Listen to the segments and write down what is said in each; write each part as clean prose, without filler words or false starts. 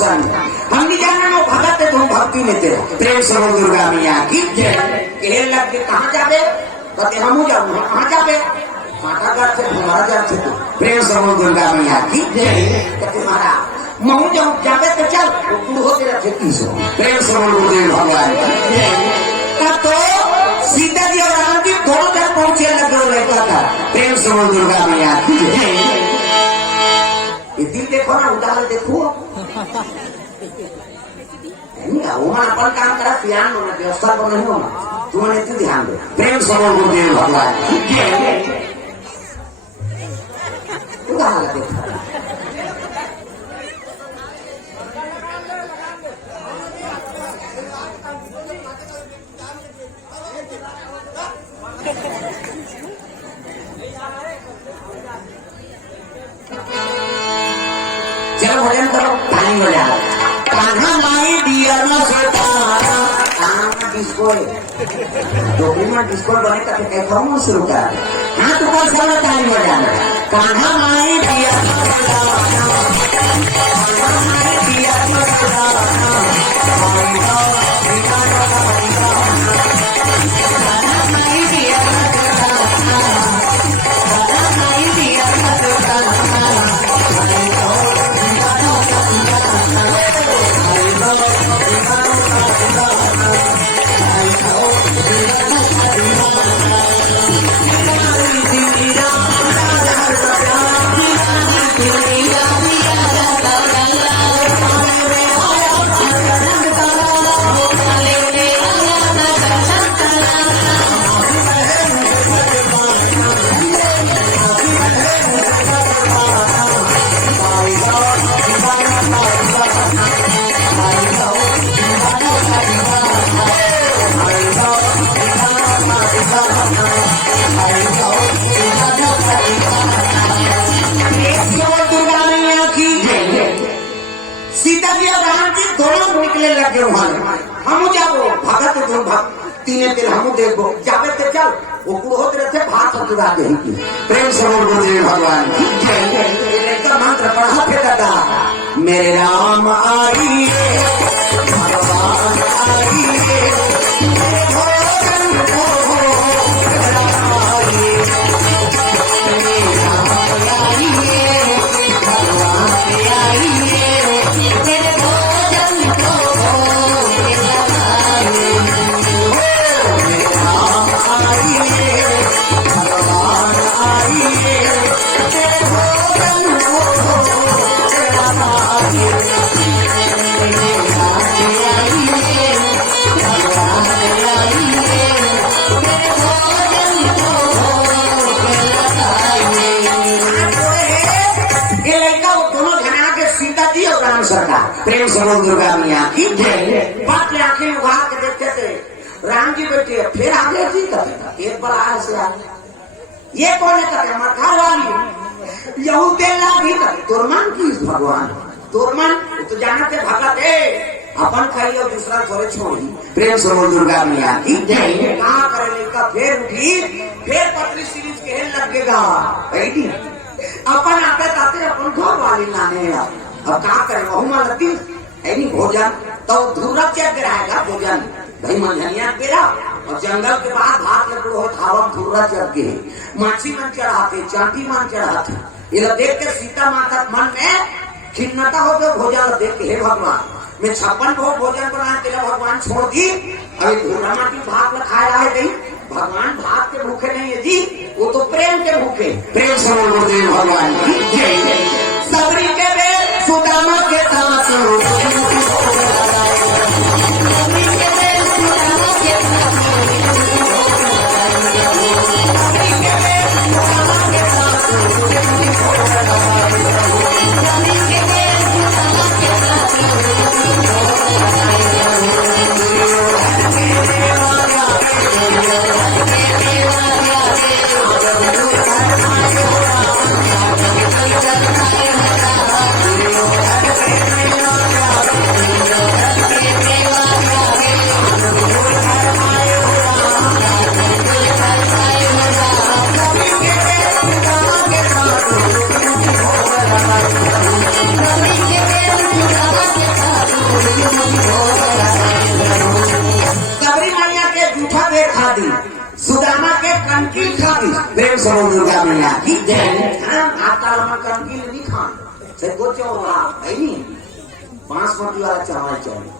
रोशन। हम भी जानना नो भगत तुम भक्ति में तेरा प्रेम से बोल दुर्गा मैया की जय। कहे लग के कहाँ जाबे कहते हम जाऊँ कहाँ जाबे माता घर से हमारा घर से प्रेम से बोल दुर्गा मैया की जय। कहते महाराज महू जाऊँ जाबे तो चल वो हो तेरा खेती सो प्रेम से बोल गुरुदेव भगवान की जय। तो सीता जी और राम जी दोनों तक पहुंचे लगे रहता था प्रेम से बोल दुर्गा मैया की जय। ये दिल देखो ना उदाहरण देखो अपन काम करा ध्यान होना व्यवस्था को नहीं होना तुम्हें इतनी ध्यान दो प्रेम से बोल गुरुदेव भगवान उदाहरण देखो। चलो भजन करो टाइम हो जाएगा। कान्हा माई डियर में सोता कान्हा डिस्को डॉक्यूमेंट डिस्को बने का कहता हूँ शुरू कर हाँ तो कौन सा टाइम हो जाना। कान्हा माई डियर में सोता कान्हा माई डियर में सोता लगे हम जाबो भगत तुम भक्ति ने तेरे हम देखो जाबे ते चल वो होते रहते भात चुरा दे प्रेम से बोल गुरुदेव भगवान की जय। एक मंत्र पढ़ा फिर दादा मेरे राम आइए भगवान आइए प्रेम से बोल दुर्गा मैया की जय। बात में आंखें उगा के देखते थे राम जी बैठे फिर आगे जी करते एक बार आए से आगे ये कौन है करते मरखा वाली यहूदेला भी करते तुरमान की भगवान तुरमान तो जाना थे भगत है अपन खाई और दूसरा थोड़े छोड़ी प्रेम से बोल दुर्गा मैया की जय। कहाँ करे का फिर उठी फिर पत्री सीरीज के लगेगा अपन आते ताते अपन घर वाली लाने अब कहा करें बहुमा लगती ऐनी भोजन तो धूरा चेक गिराएगा भोजन भाई मंझनिया गिरा और जंगल के बाद भात लकड़ हो थावा धूरा चेक गिरे माछी मन चढ़ाते चांटी मन चढ़ाते ये लोग देख के सीता माता मन में खिन्नता हो गया भोजन देख के हे भगवान मैं 56 भोग भोजन बनाया तेरा भगवान छोड़ दी अभी धूरा माटी भात में खाया है नहीं भगवान भात के भूखे नहीं है जी वो तो प्रेम के भूखे प्रेम से गुरुदेव भगवान की जय। सबरी के सुदामा के साथ से बोल दुर्गा मैया की जय। आजकल हम कनकी नहीं खान से गोचो है नहीं बासमती वाला चावल चाहिए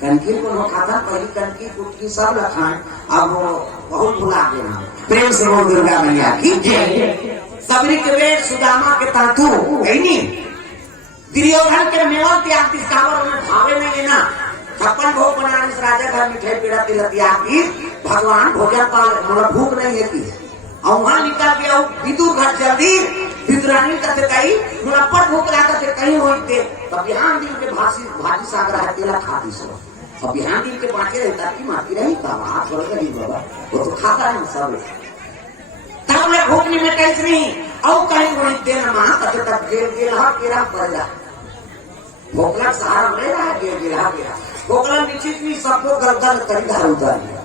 कनकी को न खाता पहली कनकी कुटकी सब रखाएं अब वो बहुत भुला गया। प्रेम से बोल दुर्गा मैया की जय। सबरी के बेट सुदामा के तातू है नहीं दुर्योधन के मेवल त्याग तिस्कावर में भावे में लेना 56 भोग बना इस राजा घर मिठाई पेड़ा तिलतिया की भगवान भोजन पाल मतलब भूख नहीं है की और वहां निकल गया विदुर घर जल्दी विदुरानी कहते कहीं मुनप्पर भूख लगा थे कहीं होते तब यहाँ दिन के भाजी सागर हकेला खाती सो अब यहाँ दिन के बाँचे रहता की माती रही तब हाथ बढ़ गई बाबा वो तो खाता है सब तब मैं भूख नहीं में कैसे नहीं और कहीं वही देना माँ कहते तब गेला केरा पड़ जा भोकला सहारा ले रहा है गेला भोकला निश्चित नहीं सबको गलगल खरीदार उतारी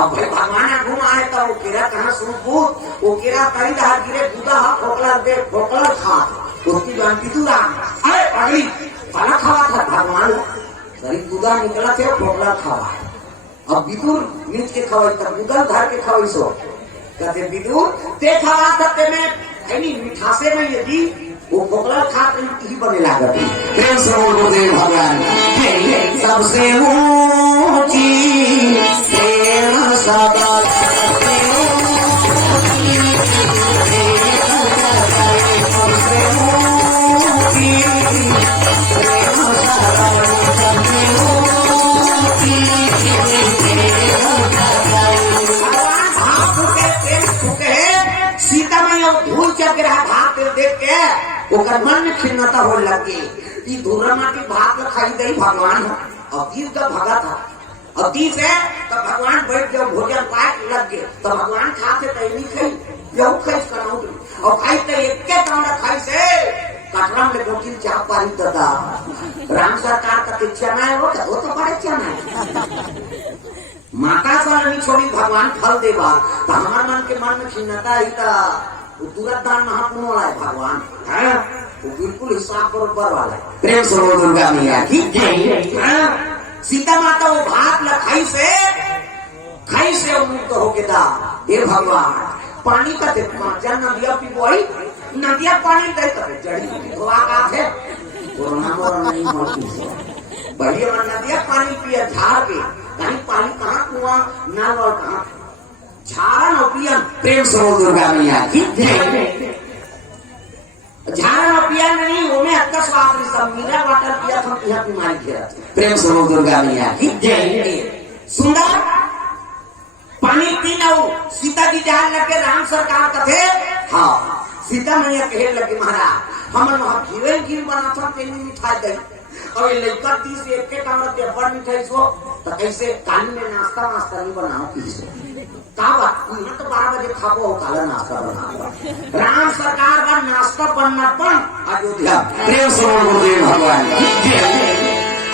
अब भाई भगवान घूम आए तो वो केरा कहाँ सुनपूत वो केरा खरीदार गिरे दूधा भोकला दे भोकला खा उसकी जानती तू अरे अगली बड़ा खावा था भगवान गरीब दूधा निकला थे भोकला खावा अब विदुर नीच के खवाई तब दूधा धर के खवाई सो कहते विदुर ते खावा सकते में नहीं मिठासे में यदि वो भोकला खा ही बने लागत प्रेम से बोलो देव भगवान सबसे ऊंची प्रेम सदा सीता मैया धूल चल रहा भात देख के ओकर मन में खिन्नता हो लगे कि धूरा माटी भात खाई गई भगवान अतीत का भगा था अतीत है तो भगवान बैठ जब भोजन पाक लग गए तो भगवान खाते तो नहीं खाई यू खाई कराऊ और खाई तो एक के कामना खाई से कटरा में गोकिल चाप पारी दादा राम सरकार का चना है वो तो बड़े चना है माता साल नहीं छोड़ी भगवान फल देवा तो हमारे मन के मन में खिन्नता ही था तुरंत दान महापुण्य वाला है भगवान है वो बिल्कुल हिसाब बरोबर वाला है प्रेम से बोल दुर्गा मैया की जय। सीता माता वो भात ल खाई से मुक्त हो के दा हे भगवान पानी का देखो जन नदिया पीबोई नदिया पानी दे करे जड़ी धोआ का थे कोरोना मोरोना नहीं होती बढ़िया नदिया पानी पिया झाड़ के कहीं पानी कहाँ कुआं नल और कहाँ झारण और पियन प्रेम से बोल दुर्गा मैया की झारण और पियन नहीं वो में अक्का स्वाद सब मिला वाटर पिया हम यहाँ बीमारी घेरा प्रेम से बोल दुर्गा मैया की सुंदर पानी पीना सीता जी जहाँ लगे राम सरकार का थे हाँ सीता मैया कहे लगे महाराज हमारे वहाँ घीरे बना था तेनी मिठाई दे और ये लड़का 30 एक के काम रखते बड़ मिठाई सो तो कैसे काली में नाश्ता नहीं बनाओ किसी का बात तो 12 बजे खाबो काला नाश्ता बनाओ राम सरकार का नाश्ता बनना बंद अयोध्या प्रेम से बोल भगवान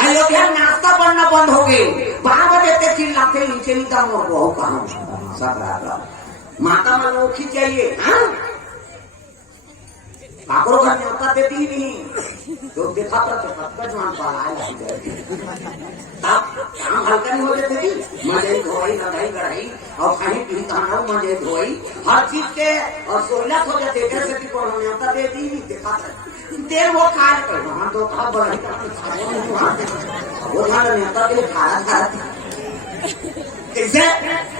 अयोध्या नाश्ता बनना बंद हो गए 12 बजे तक चिल्लाते नीचे नहीं था मोर बहु कहा सरकार माता मनोखी चाहिए ठाकुर घर न्योता देती ही नहीं तो देखा तो जवान पाला तब काम हल्का नहीं हो जाते थी मजे धोई नदाई गढ़ाई और कहीं भी खाना मजे धोई हर चीज के और सोलत हो जाते जैसे कि कोई न्योता देती नहीं देखा देर वो खाए कर वहां तो खा बढ़ाई वो खाना न्योता के खाना कैसे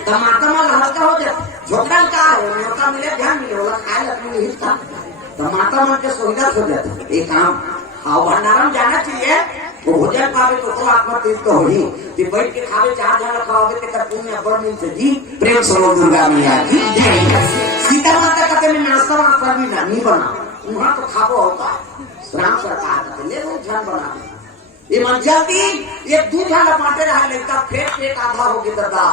टमाटर में हल्का हो जाए झोंका का न्योता मिले ध्यान मिले वो खाए लगने हिस्सा तो माता मन के सोहिदत हो जाता एक काम हाँ भंडारा में जाना चाहिए वो भोजन पावे तो आत्मा तीर्थ तो होगी कि बैठ के खावे 4 जन खाओगे तो कर पुण्य बड़ मिलते जी प्रेम से बोल दुर्गा मैया की सीता माता कहते मैं नाश्ता वास्ता भी नहीं बना वहां तो खाबो होता राम सरकार कहते ले लो ध्यान बना ये मन जल्दी ये 2 जन बांटे रहा लेता पेट आधा हो गया दादा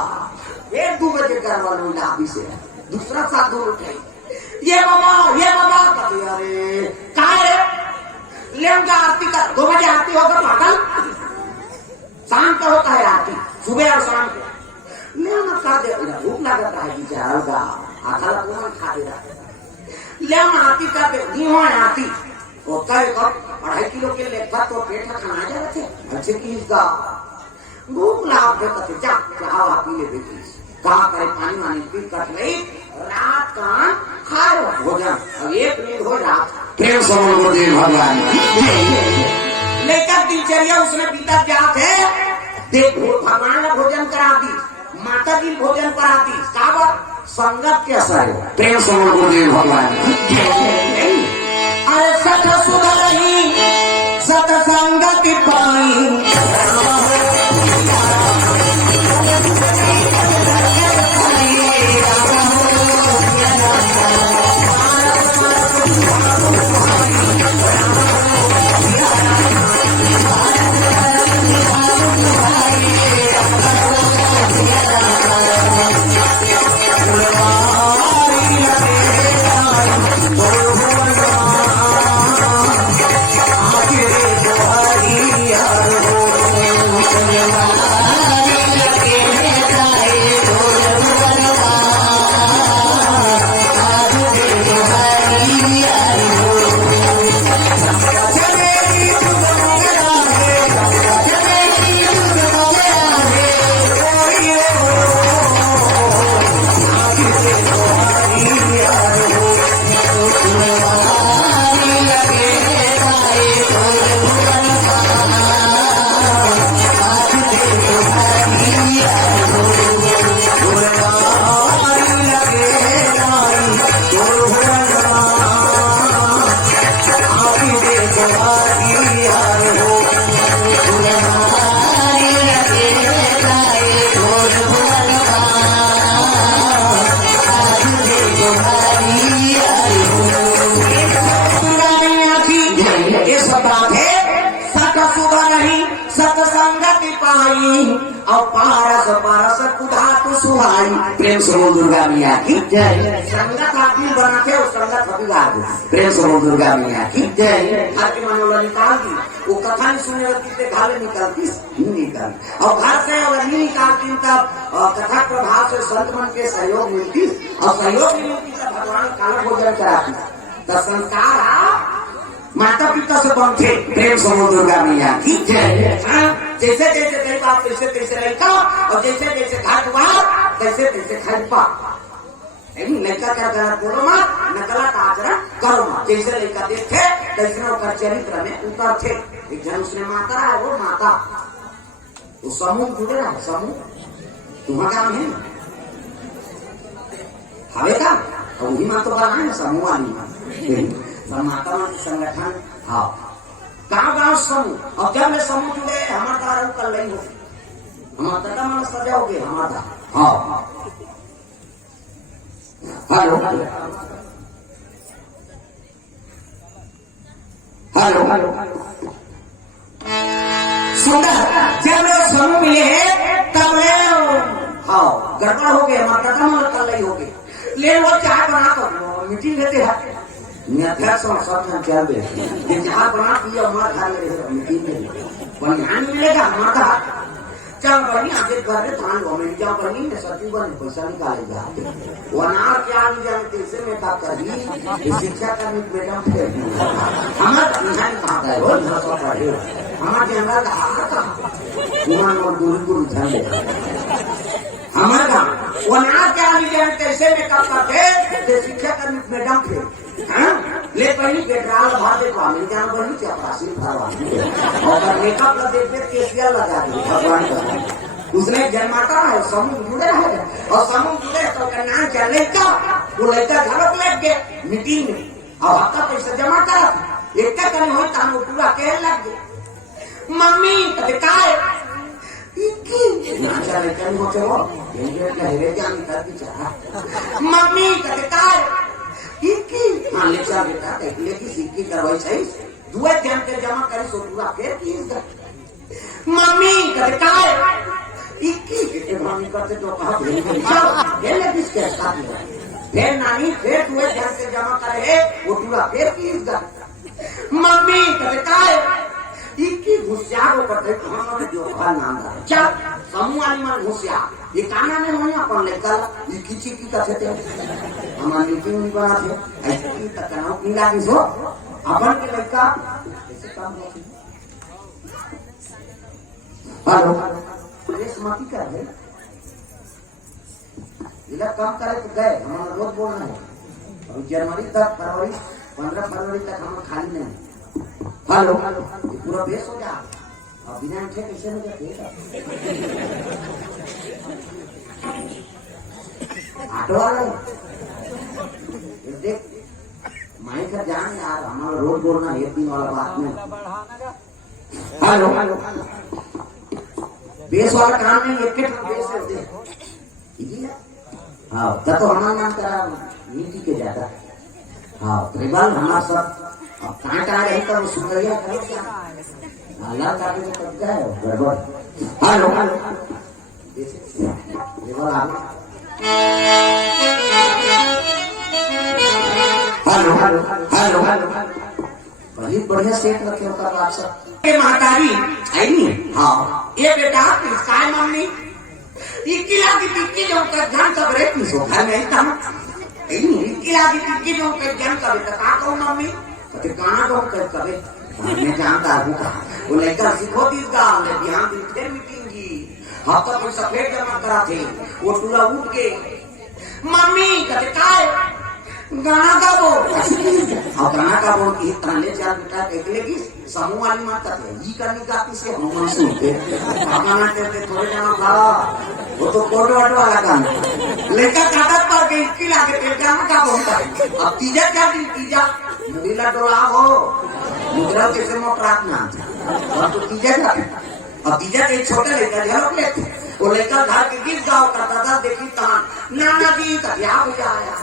फिर 2 बजे कर वाला अभी से दूसरा साथ दूर उठाई ये बाबा कहते अरे कहा रे लेंगा आरती कर 2 बजे आरती होकर पागल शाम को होता है आरती सुबह और शाम को लेना खा दे भूख लगता है बेचारा का आखा कौन खा दे रहा लेना आरती कर दे नहीं हो आरती वो कई कब 2.5 किलो के लेखा तो पेट खाना जा रहे थे अच्छे की इसका भूख लाभ कहते जा पी ले बेटी कहा करे पानी वानी पी कट नहीं रात का खाओ भोजन अब एक मिनट हो जा प्रेम से बोलो गुरुदेव भगवान। लेकर दिनचर्या उसने बीता जात है। देख भगवान ने भोजन करा दी, माता जी भोजन करा दी, साबर संगत के असर प्रेम से बोलो गुरुदेव भगवान। अरे सठ सुधरही सतसंगति पाई प्रेम से बोल दुर्गा मैया की जय। संगत आदमी बनाते हो संगत बिगाड़ दो। प्रेम से बोल दुर्गा मैया की जय। घर की मनोला निकाल दी, वो कथा नहीं सुनने लगती थे, घर निकलती नहीं निकल, और घर से अगर नहीं निकालती तब कथा प्रभाव से संत मन के सहयोग मिलती, और सहयोग नहीं मिलती तब भगवान काला भोजन कराती। तो संस्कार माता पिता से बनते। प्रेम से बोल दुर्गा मैया की जय। जैसे जैसे कई बात तैसे तैसे लड़का, और जैसे जैसे घर द्वार तैसे तैसे खरीपा। लड़का क्या गलत बोलो मत, न गलत आचरण करो मत। जैसे लड़का देखे तैसे उसका चरित्र में उतरते। एक जन उसने माता है, वो माता वो समूह जुड़े रहा समूह तुम्हारा काम है हवे का, और वही माँ तो बना है ना समूह वाली माता संगठन। हाँ गाँव गाँव समूह, और जब मैं समूह जुड़े हमारा कल नहीं हो हमारा मन सजा हो गया हमारा। हाँ हेलो हेलो सुंदर जब समूह मिले तब हाँ गड़बड़ हो गया हमारा मन कल नहीं हो गया। ले वो चाय बना कर मीटिंग लेते हैं अध्यक्ष और सब चल दे जहाँ बना दिया हमारा घर में मीटिंग में बनियान मिलेगा हमारा चल बनी आगे घर में धान गवर्नमेंट क्या बनी सचिव बने पैसा निकालेगा वनार क्या नहीं जानते इसे में बात करी शिक्षा का मैडम थे हमारा निशान कहाँ गए हो सब पढ़े हमारे अंदर कहा उमान और दूरी को ध्यान दे हमारा वनार क्या नहीं जानते इसे में काम करते शिक्षा का मैडम थे ले पहली पेट्रोल भावे को अमेरिका में बनी क्या प्राचीन भगवान और मेकअप का देखते केसियल लगा दी भगवान का उसने जन्माता है समूह जुड़े है और समूह जुड़े तो नाम चले का वो लड़का घर लग गए मीटिंग में और हफ्ता पैसा जमा करा एक करने हो तानो पूरा कह लग गए मम्मी कभी काय मम्मी कभी काय बेटा की सिक्की करवाई सही दुआ ध्यान के जमा करे सो पूरा फिर मम्मी कभी काय मम्मी करते तो कहा किसके साथ फिर नानी फिर दुआ ध्यान से जमा करे वो पूरा फिर मम्मी कभी काय होशियार होकर जो नाम क्या समूह वाली मन होशियार ये काना में होने अपन लेकर किसी की कथे थे हमारी मीटिंग नहीं बना थे ऐसे तकनाव किला की सो अपन के लड़का ऐसे काम होती हेलो पुलिस माफी कर दे इधर काम करे तो गए हमारा रोज बोलना है और जनवरी तक फरवरी 15 फरवरी तक हम खाली नहीं। हेलो ये पूरा बेस हो गया और बिना उठे कैसे हो जाते ऑटो वाले देख माई का जान यार हमारा रोज बोलना एक दिन वाला बात नहीं। हेलो बेस वाला काम नहीं एक बेस है हाँ तब तो हमारा नाम करा नीति के ज्यादा हाँ त्रिबाल हमारा सब अब कहाँ रही तो सुनरिया करो क्या अल्लाह का भी तो कब्जा है गड़बड़। हेलो त्रिबाल हेलो हेलो हेलो बहुत बढ़िया सेट रखे हो कर आप सब ये महातारी आई नहीं हाँ ये बेटा किसका है मम्मी इकिला की टिक्की जो कर जान सब रे किसो घर में एकदम इकिला की टिक्की जो कर जान कर तो का कहूं मम्मी तो गाना जो कर कबे मैं जानता हूं का वो लेकर सिखो दिस गाल ले बिहान दिन फिर मीटिंग की हफ्ता को सफेद जमा करा थे वो टूला उठ के मम्मी कहते काय गाना गाओ अब गाना गाओ की ताले चार बेटा एकले की समूह वाली माता है ये करने का किसे हम सुनते गाना करते थोड़े जना था वो तो कोड वाट वाला गाना लेकर कागज पर के इसकी लाके पे गाना का बोलता है अब तीजा क्या दिन तीजा मुदीला डोला हो मुद्रा कैसे मो प्रार्थना और तो तीजा क्या अब तीजा के छोटे लेकर झलक लेते वो लेकर घर के गीत गाओ करता था देखी तान नाना जी का क्या हो जाया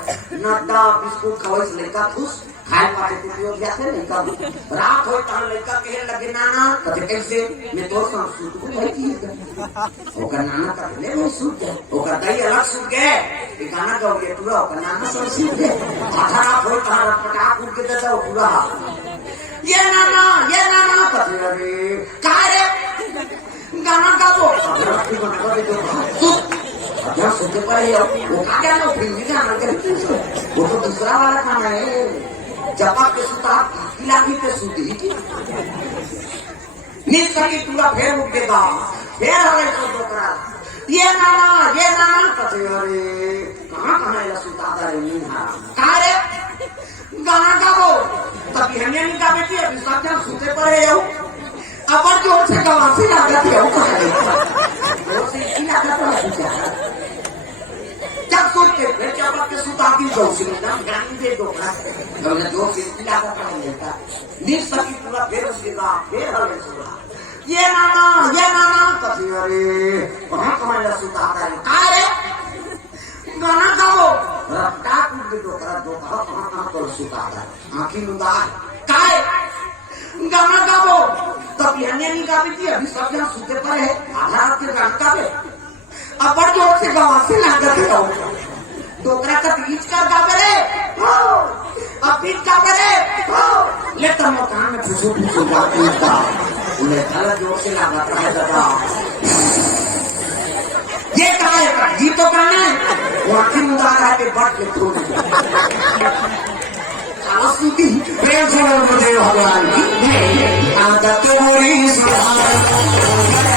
नड्डा बिस्कुट खवाइस लेकर खुश खाए पाते थे लोग जाते नहीं कब रात हो तान लेकर कहने लगे नाना कभी कैसे मैं तो सूट को भाई की ओकर नाना का ले मैं सूट गए ओकर दही अलग सूट गए ये गाना गाओगे पूरा ओकर नाना सब सूट गए आधा रात हो तान पटाख उड़ के देता पूरा ये नाना कभी अरे काय गाना गाओ अच्छा सोचे पर वो क्या ना फिल्मी गाना करते वो तो दूसरा वाला खाना है जपा के सुता इलाही के सूती नीच करके पूरा फेर उठेगा फेर हवे तो दोकरा ये नाना कथे अरे कहाँ ये सुता दा रे नीहा कहाँ रे गाना गाओ तभी हमने नहीं गा बेटी अभी सब जन सुते पड़े हो अपन जोर से गवासी लागत है जोर से इसी लागत है जब सोचते फिर जब आपके सुताती जोशी में ना ग्रामीण दे दोकरा हमने जोर से इसी लागत है लेता नीच सकी पूरा फिर उसके बाद फिर हवे सुता ये नाना कभी अरे कहाँ ये सुताता है कहाँ रे गाना गाओ रफ्ता कूद के दोकरा कहाँ तो सुताता है आँखी मुंदा काय गाना गाओ तब हमने नहीं गा थी अभी सब जन सुते पर है आधा रात के गाना गावे अब बड़ जोर से गवासी लागत है डोकरा का बीच का गावे रे अब बीच गावे रे ले तम कान में फुसू बात लगता उन्हें थला जोर से लागत है दादा ये कहा है ये तो गाना है वो आखिर मुदा रहा है बट के थ्रू आसुती प्रेम से गुरुदेव भगवान की आदत मोरी सुधार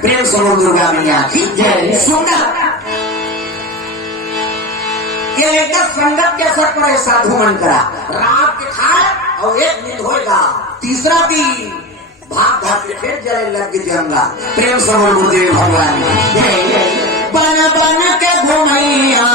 प्रेम सरो दुर्गा मैया की जय। सुंदर ये लेकर संगत के असर पर साधु मन करा रात के खाए और एक नींद होएगा तीसरा दिन भाग भाग के फिर जले लग जंगा प्रेम सरो गुरुदेव भगवान बन बन के घुमैया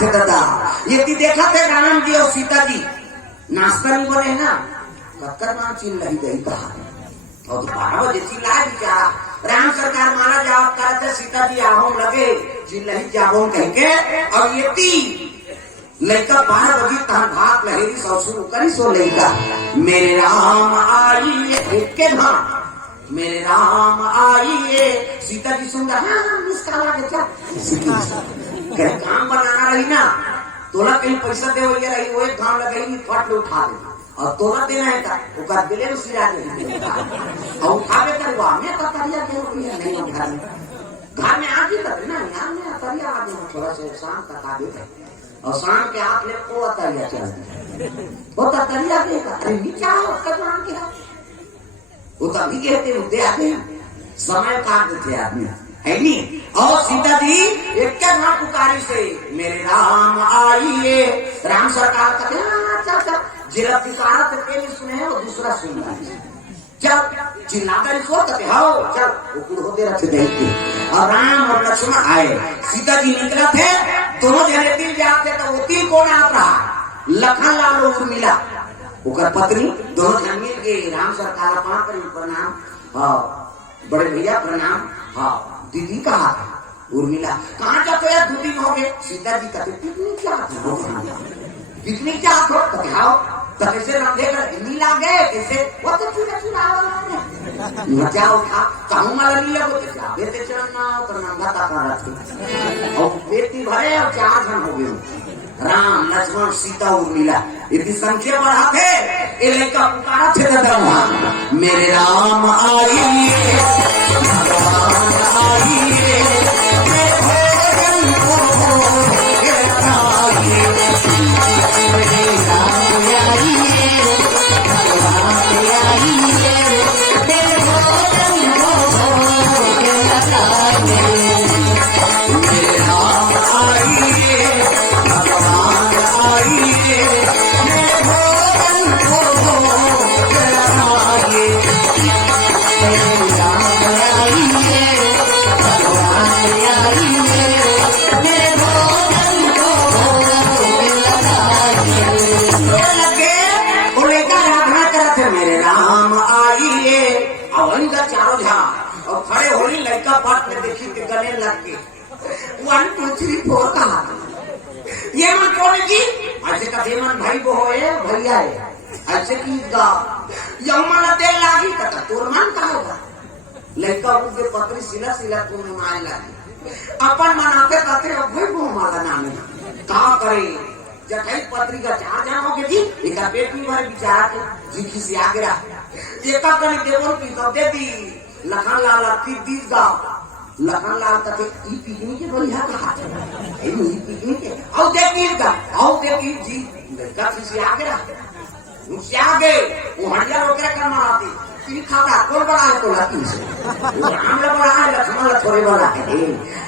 थे दादा। ये ती देखा थे राम जी और सीता जी नाश्ता नहीं बने ना, कत्तर नाम चिल्ला ही गई कहा और 12 बजे चिल्लाए बेचारा। राम सरकार माला जाप करते, सीता जी आहों लगे चिल्ला ही जाबों कह के, और ये ती लड़का 12 बजे तहां भाग लहेरी ससुर करी सो लड़का मेरे राम आइए के धाम, मेरे राम आइए। सीता जी सुन रहा निष्काला के क्या कहे काम बनाना रही ना, तोला कहीं पैसा दे ये रही वो एक काम लगेगी फट उठा दे और तोला देना है का ओकर दिले में सिरा नहीं और उठावे करवा मैं तो तरिया के रुपया नहीं उठाने घर में आ गई तब ना यार मैं तरिया आ गई थोड़ा सा शाम तक आ गई और शाम के हाथ ले को तरिया चल वो तरिया के का नीचे आओ करना के वो तभी कहते उदे आते समय काट देते आदमी है नहीं। और सीता जी एक क्या ना पुकारी से मेरे राम आइए। राम सरकार कहते चल जिला पुकारा तो पहले सुने और दूसरा सुन रहा है चल चिल्लाकर इसको कहते हो चल वो होते रखे देखते। और राम और लक्ष्मण आए, सीता जी निकला थे, दोनों जने तिल जाते तो वो तिल कौन आप रहा लखन लाल और मिला उकर पत्नी दोनों जन मिल गए। राम सरकार पाँव पर प्रणाम, हाँ बड़े भैया प्रणाम, हाँ दीदी कहा उर्मिला कहाँ जाते यार 2 दिन हो गए। सीता जी कहते पिकनिक क्या पिकनिक क्या हो आओ तो कैसे रंधे कर नीला गए कैसे वो तो चूड़ा मजा उठा कहूँ माला नीला को बेटे चलना तो नंगा ताका रखे और बेटी भरे और 4 जन हो गए राम लक्ष्मण सीता उर्मिला इतनी संख्या बढ़ा थे ये लड़का पुकारा थे दादा मेरे राम आइए भगवान आइए और खड़े होली लड़का बात में देखी के गले लग के 1 2 3 4 कहा ये मन कौन जी ऐसे का देमन भाई वो है भैया है ऐसे की गा यमन दे लागी तक तोर मन का होगा लड़का उसके पत्री सिला सिला को में मार लगी अपन मनाते ताते भाई वो माला नाम कहा करे जठाई पत्री का 4 जन हो गए जी एक बेटी भर बिचारा के जी किसी आगे रहा एक का कने देवन की कब दे दी लखन लाल की दीद गा लखन लाल तक ई पिकनिक के बढ़िया कहा ए ई पिकनिक औ देखी का औ देखी जी लड़का किसी आगे रहा मुझसे आगे वो हंडिया रोकरे कर मारती तीन खाता कौन बड़ा है तो लकी से राम ला बड़ा है लक्ष्मण ला थोड़े बड़ा है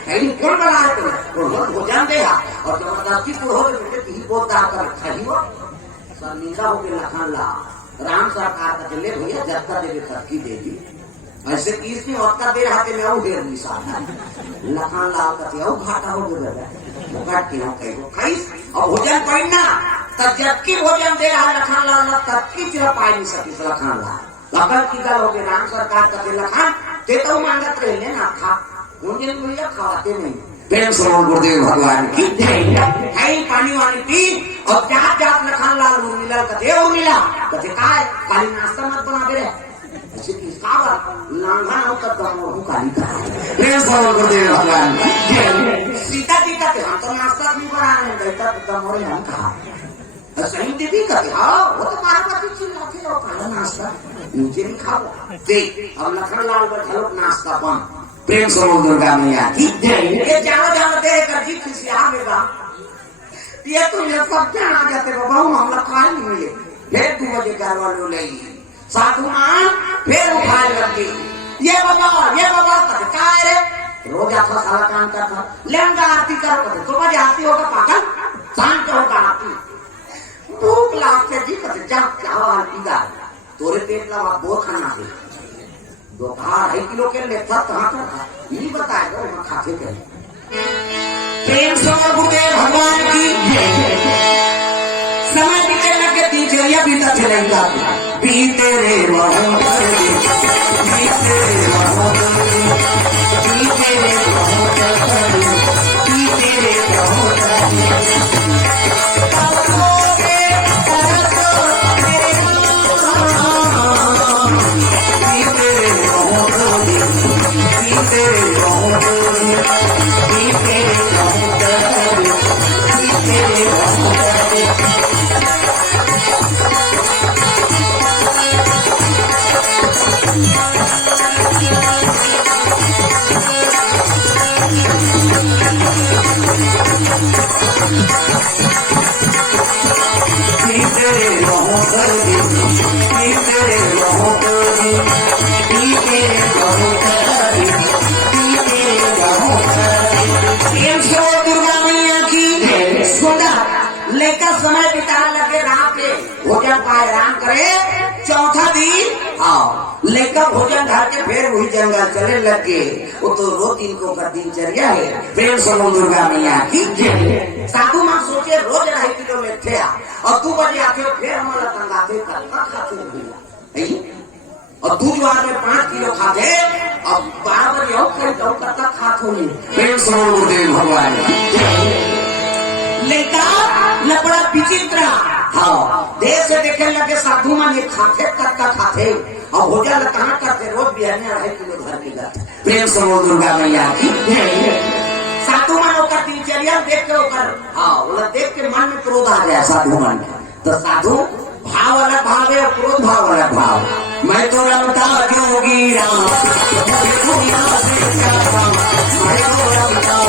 कहीं कौन बड़ा है तो वो भोजन दे और जबरदस्ती को हो बेटे ही बोलता कर खाई हो शर्मिंदा हो गए लखन ला राम सरकार का ले भैया जत्ता देवे तरक्की देगी ऐसे इसमें वक्ता दे रहा थे मैं वो देर निशान लखन लाल का वो घाटा हो गया वो काट के हम कहीं खाई और भोजन पड़ना तब जबकि भोजन दे रहा लखन लाल तब की चला पाई नहीं सकी लखन लाल लखन की गल हो गई राम सरकार का लखन ते तो मांगत रहे ना खा उनके भैया खाते नहीं प्रेम श्रवण गुरुदेव भगवान की है पानी वानी पी और जात जात लखन लाल मिला कथे वो मिला कथे का खाली नाश्ता मत बना दे रहे भगवान सीता जी का ध्यान तो नाश्ता नहीं बनाने मोरे हम कहा सही दीदी का वो तो पार्वती चिल्लाती और खाना नाश्ता नीचे नहीं खाओ देख अब लखन लाल पर चलो नाश्ता बन प्रेम श्रवण दुर्गा मैया की ये जानो जानो दे कर जी किसी आवेगा ये तो ये सब क्या आ जाते बाबा हम लोग खाए नहीं मिले फिर 2 बजे घर वालों ले साधु मां फिर उठाए लगी ये बाबा क्या है रे रोज आपका सारा काम करता लेंगा आरती करो तो बजे आरती होगा पागल शाम को होगा आरती भूख लागते जी कहते जा क्या आरती का तोरे पेट ला बहुत खाना दे 2.5 किलो के लेता कहाँ का नहीं बताएगा वहाँ खाते के प्रेम से गुरुदेव भगवान की समय बीते लगे दिनचर्या बीता चलेगा बीते रे बीते रे बीते रे बीते रे लेकर समय बिताने लगे राम पे भोजन पाए राम करे चौथा दिन आओ लेकर भोजन खा के फिर वही जंगल चले लगे वो तो रोज इनको का दिनचर्या है प्रेम समो दुर्गा मैया की साधु माँ सोचे रोज 2.5 किलो में थे और 2 बजे आके फिर हमारा तंगाते खाते और दूध बार में 5 किलो खाते और 12 बजे और करता खाते प्रेम समो गुरुदेव भगवान लेकर लपड़ा विचित्र हाँ देश से देखे लगे साधु मान खाते खाते और भोजन कहाँ करते रोज बिहार 2.5 किलो घर के जाते प्रेम समो दुर्गा मैया की साधु मान होकर दिनचर्या देख के होकर हाँ बोला देख के मन में क्रोध आ गया साधु मान तो साधु भाव अलग भाव है और क्रोध भाव अलग भाव मैं तो रमता जोगी राम मैं तो रमता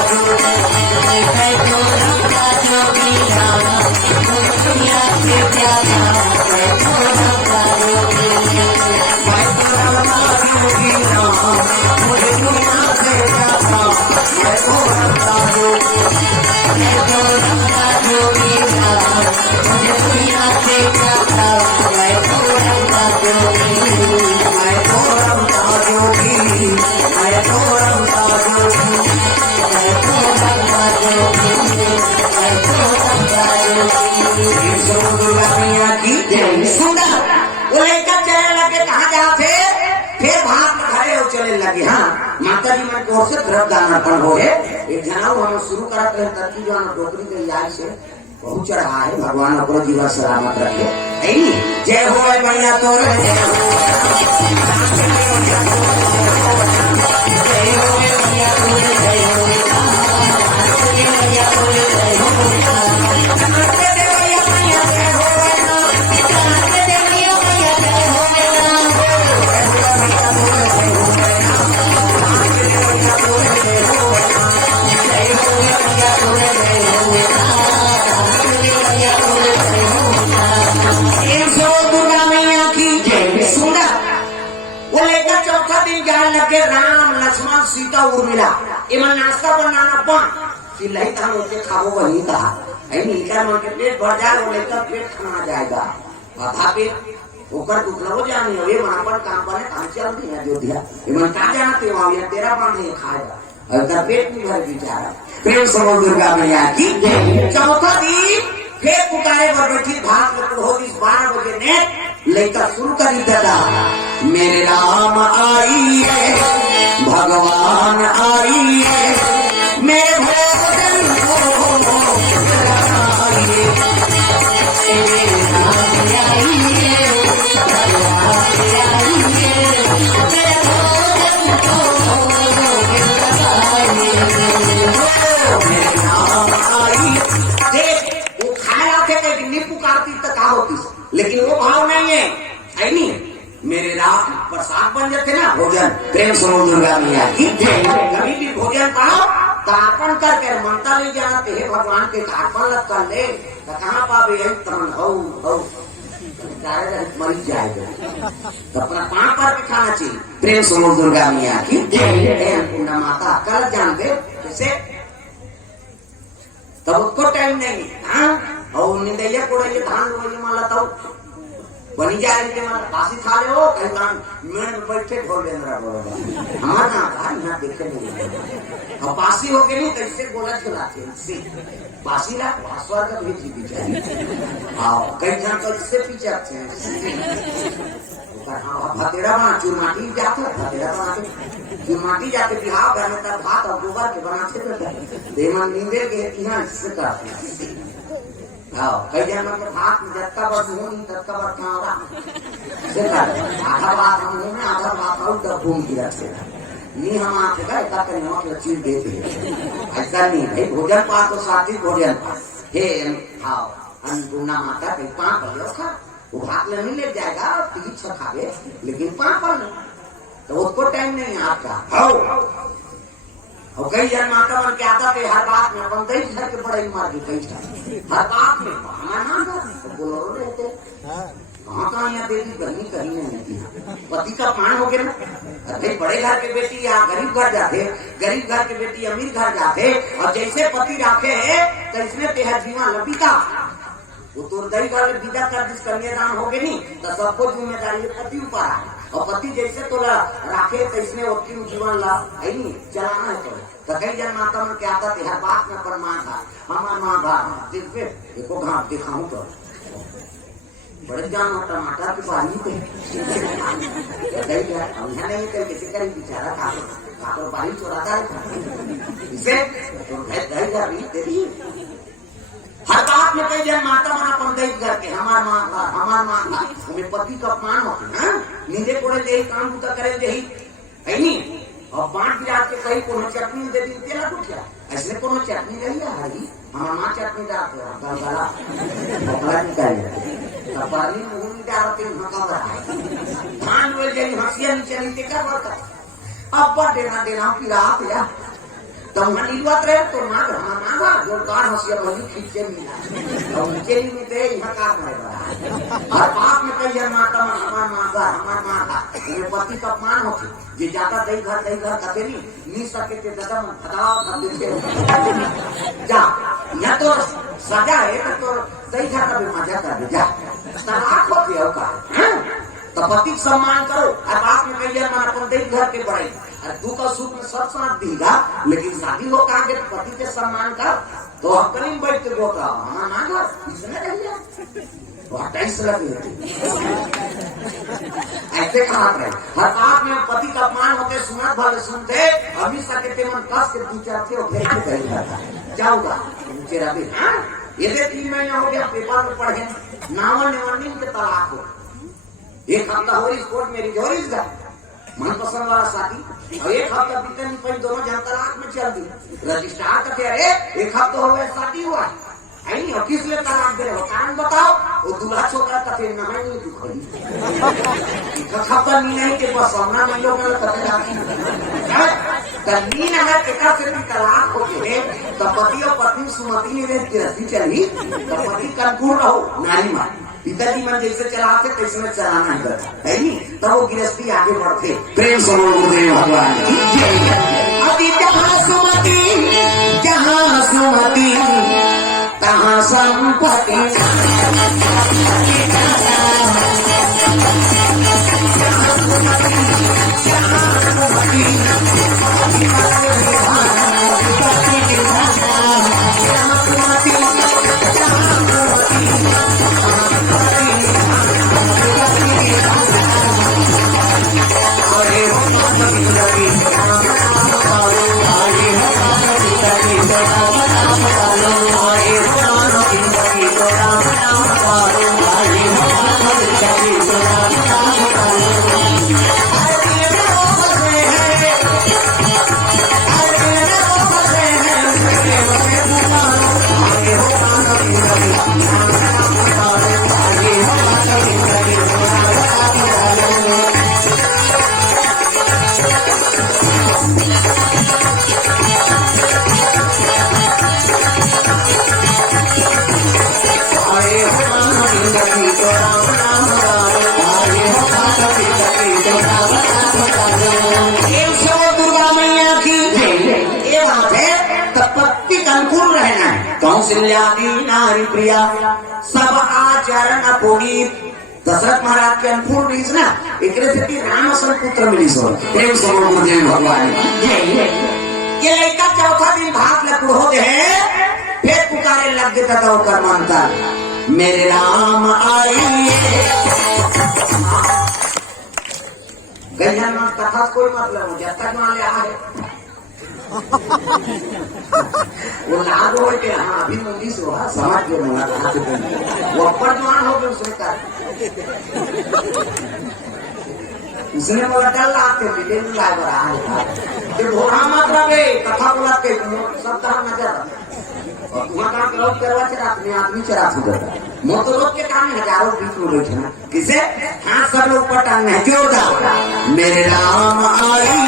लगे हाँ माता जी मन को से द्रव दान अर्पण हो एक जनाव हम शुरू करते हैं तरकी जो डोकरी के याद से बहुत चढ़ा है भगवान अपनो जीवन सलामत रखे जय हो मैया तो लगे राम लक्ष्मण सीता उर्मिला इमन नाश्ता बनाना कि नहीं था उनके खाओ वही कहा मिलकर मन के पेट भर जाए वो लेकर पेट खाना जाएगा बाधा पे ओकर दुखलो जानी हो ये वहां पर काम बने काम चल दी है जो दिया इमन का जाना ते वहां ये तेरा पान नहीं खाएगा और का पेट नहीं भर बेचारा प्रेम समो दुर्गा मैया की चौथा दिन फिर पुकारे पर बैठी भाग में हो 12 बजे ने लेकर शुरू करी दादा मेरे राम आई है भगवान आई है मेरे भोजन को आई है मेरे राम आई है भगवान आई है मेरे भोजन को आई है मेरे राम आई देख वो खाया थे कि नहीं पुकारती तो क्या होती लेकिन वो भाव नहीं है नहीं मेरे रात प्रसाद बन जाते ना भोजन प्रेम समो दुर्गा मैया की कभी भी भोजन पाओ तार्पण करके मनता नहीं जानते है भगवान के तार्पण लग कर ले तो कहाँ पावे तमन हो मरी जाएगा तो अपना पाँव पर भी खाना चाहिए प्रेम समो दुर्गा मैया की अन्नपूर्णा माता कल जान दे जैसे तब उसको टाइम नहीं हाँ और निंदैया कोड़े धान रोई माला तब बनी जा रही है मार बासी खा ले हो कहीं कान मेड़ में बैठे ढोल लेंद्रा बोला हमारा ना भाई ना देखे नहीं अब बासी हो के नहीं कैसे गोला चलाते इससे बासी ला स्वर्ग का भेजी बिचारी आओ कई जन तो इससे पीछे आते हैं भतेरा बना चुरमाटी जाते भतेरा बनाते चुरमाटी जाते बिहार घर में तब भात और गोबर के बनाते देमन नींदे के यहाँ इससे करते कई जन मतलब भात में जत्ता बार मुंह तत्ता बार कावरा से कर आधा बात हम मुंह में आधा बात आउट द घूम की रखते नहीं हम आते का एक आते नमक लचील देते हैं ऐसा नहीं भाई भोजन पात तो सात्विक भोजन हे आओ अन्नपूर्णा माता के पाँव पर लो खा वो भात में नहीं ले जाएगा तीन छह खावे लेकिन पाँव पर नहीं तो उसको टाइम नहीं है आपका और कई जन माता मन के आता थे हर बात में अपन कई घर के बड़े मार के कई हर बात में हमारा तो बोलो रहते कहाँ यहाँ बेटी बहनी कहीं नहीं रहती पति का प्राण हो गया ना अरे बड़े घर के बेटी या गरीब घर जाते गरीब घर के बेटी अमीर घर जाते और जैसे पति राखे है तो इसमें तेहर जीवन लपीता वो तो दही घर विदा कर जिस कन्यादान हो गए नहीं तो सबको जिम्मेदारी पति ऊपर है और पति जैसे तो राखे तो इसमें उसकी जीवन ला है नहीं चलाना है तो कई जन माता मन के आता थे हर बात में प्रमाण था हमारा माँ बाप देखो घाट दिखाऊं तो बड़े जान टमाटर की पानी पे नहीं कर किसी का बेचारा खाकर पानी चुराता है इसे दे दी हर बात में कई जन माता मन अपन दही करके हमार माँ हमें पति का अपमान होते हैं नीचे कोड़े यही काम बूता करे यही है नहीं और बांट गिरा के कहीं कोनो चटनी दे दी तेला कुछ क्या ऐसे कोनो चटनी रही है हरी हमार माँ चटनी डालते गलगला कपड़ा निकाल पानी मुंह में डालते हैं धान वे जैसे हंसिया नीचे नीचे कर बता अब पर देना पिरा पिरा तो हम निलवात रहे तो माँ मांगा जो कार हंसिया बनी खींचे मिला और नीचे नहीं मिलते यहाँ कार मरेगा हर बात में कई जन माता हमार माँ का पति का अपमान होते जे जाता दही घर कहते नहीं सके थे दादा मन फटा जा या तो सजा है तो दही घर का भी मजा कर दे जा तलाक होती है का तो पति सम्मान करो और बात में कई जन अपन दही घर के बड़े दुख और सुख में सब साथ देगा लेकिन शादी हो कहा के पति के सम्मान कर तो अपनी बैठ के बोता हमारा ना घर इसमें रह गया तो 28 लगे ऐसे कहा रहे हर बात में पति का अपमान होते सुनत भले सुनते अभी सके मन कस के दो चार थे और फेंक के जाता जाऊंगा तेरा भी हाँ ये 3 महीना हो गया पेपर में पढ़े नावल नेवल के तलाक हो एक हफ्ता हो इस कोर्ट मेरी जोरिस का मनपसंद वाला शादी और एक हफ्ता बीते नहीं पड़ी दोनों जन तलाक में चल दी रजिस्ट्रार का अरे एक हफ्ता हो गया शादी हुआ है नहीं और किस लिए तलाक दे रहे हो कारण बताओ वो दूल्हा छोकरा का फिर नहाई नहीं दुखी एक हफ्ता नहीं के बस हमना नहीं लोग कते जाती नीन है एका से भी तलाक हो गए तो पति और पत्नी सुमति ने रहती चली तो पति कंकूर रहो नारी मार पिताजी मन जैसे चलाते तैसे में चलाना है नहीं तब वो गृहस्थी आगे बढ़ते प्रेम से गुरुदेव भगवान अभी जहाँ सुमति तहाँ संपत्ति कौशल्यादी नारी प्रिया सब आचरण पुनीत दशरथ महाराज के अनुकूल रही ना एक राम असन पुत्र मिली सो प्रेम से गुरुदेव भगवान। ये लड़का चौथा दिन भाग लकुड़ होते हैं फिर पुकारे लग गए तथा कर मानता मेरे राम आइए। गैया कथा कोई मतलब नहीं जब तक मान लिया है वो लाभ हो के हाँ अभी मुंडी से हुआ समाज के मुला वो अपर जवान हो गए उसने कर उसने बोला डर लाते मिले नहीं लाए बड़ा है घोड़ा मतलब है कथा बोला के सब तरह नजर और वहाँ काम लोग करवा चला अपने आदमी चरा चुका मोह तो लोग के काम में हजारों बीच में बैठे ना किसे हाँ सब लोग पटांग है क्यों था मेरे राम आई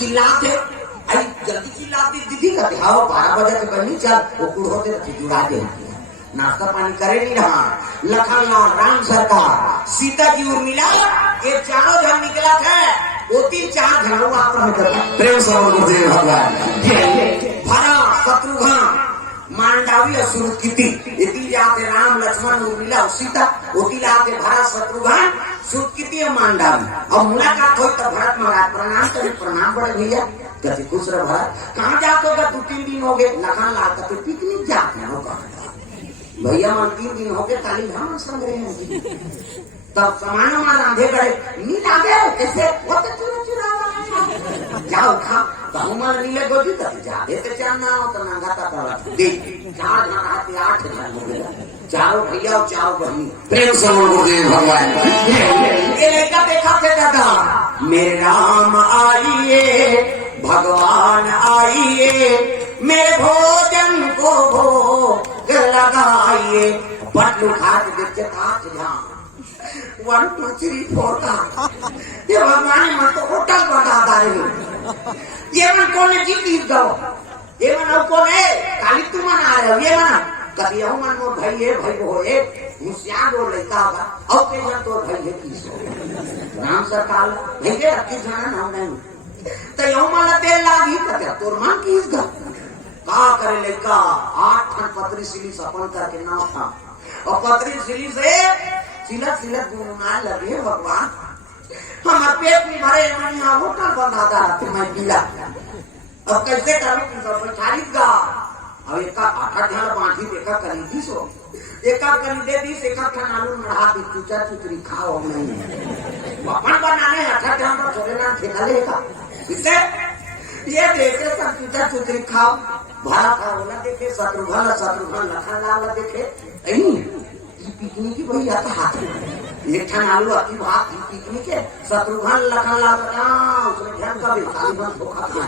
चिल्लाते आई जल्दी चिल्लाती दीदी का हाँ 12 बजे के पहले चल वो कुड़ोते जुड़ा दे नाश्ता पानी करे नहीं रहा लखन लाल राम सरकार सीता जी उर्मिला ये चारों जन निकला था वो 3-4 घरों आप प्रेम से गुरुदेव भगवान भरा शत्रुघ्न मांडवी असुरकिति इति जाते राम लक्ष्मण उर्मिला सीता उति लाते भरा शत्रुघ्न सुरकिति मांडवी और मुलाकात हुई तो भरत महाराज प्रणाम करे प्रणाम बड़े भैया कहते खुश रह भरत कहाँ जाते हो 2-3 दिन हो गए लखन लाल कहते पिकनिक जाते हो भैया मन 3 दिन हो गए काली धाम संग रहे हैं तब सामान राधे करे नील आ गए कैसे वो तो चुरा जाओ खा बहुमान नीले गोदी तक जाते तो चाहना हो तो नंगाता पड़ा देख 4 जन आते 8 जन हो गया चारों भैया और चारों बहनी प्रेम से गुरुदेव भगवान। ये लड़का देखा थे दादा मेरे राम आइए भगवान आइए मेरे भोजन को भोग लगाइए पटलू खाट देखते 8 जन 1 2 3 4 का ये भगवान मत तो होटल बता रहे ये मन कौन जीत दो ये मन कौन है काली तुम मन आ रहे हो ये मन कभी हम मन मोर भाई है भाई हो एक होशियार हो लड़का होगा और कई जन तो भाई है किसो राम सरकार भाई के रखी जाना नाम नहीं तो यो मन तेल लागी तो तोर मन किस गा का करे लड़का 8 ठन पत्री सिली सपन करके नाम था और पत्री सिली से सिलत सिलत गुनगुना लगे भगवान हमारे पेट में भरे मनी होटल बंधा था मैं पीला अब कैसे करूं कि सब बैठारित गा अब एक 8 ढाल बांधी देखा करी दी सो एक करी दे दी एक ठन आलू मढ़ा दी चुचा चुचरी खाओ नहीं अपन बनाने 8 ढाल पर छोड़े ना खेले का इससे ये देखे सब चुचा चुचरी खाओ भरा था बोला देखे शत्रुघ्न लखन लाल देखे पिकनिक की वही आता हाथ एक ठन आलू अति भात पिकनिक है शत्रुघ्न लखन लाल उसने ध्यान का भी खाली बंद धोखा खा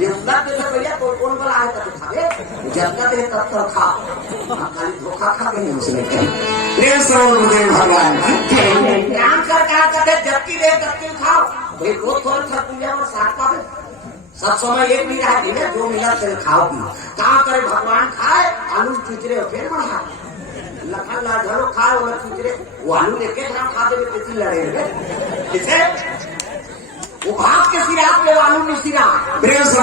ये उल्टा देता भैया तो कौन बोला है तब खावे जब तक है तब तक खा खाली धोखा खा के नहीं उसने प्रेम से गुरुदेव भगवान राम सरकार कहते जबकि दे तब खाओ भाई रोज थोड़ा सा पूजा और 7 पावे सब समय एक नहीं रहा दिन जो मिला तेल खाओ पी कहाँ करे भगवान खाए आलू चुचरे फिर बढ़ा लखन ला घरों खाए वो चुचरे वो आलू लेके ना खा दे किसी लड़े किसे वो भाग के सिरा पे आलू नहीं सिरा प्रेम से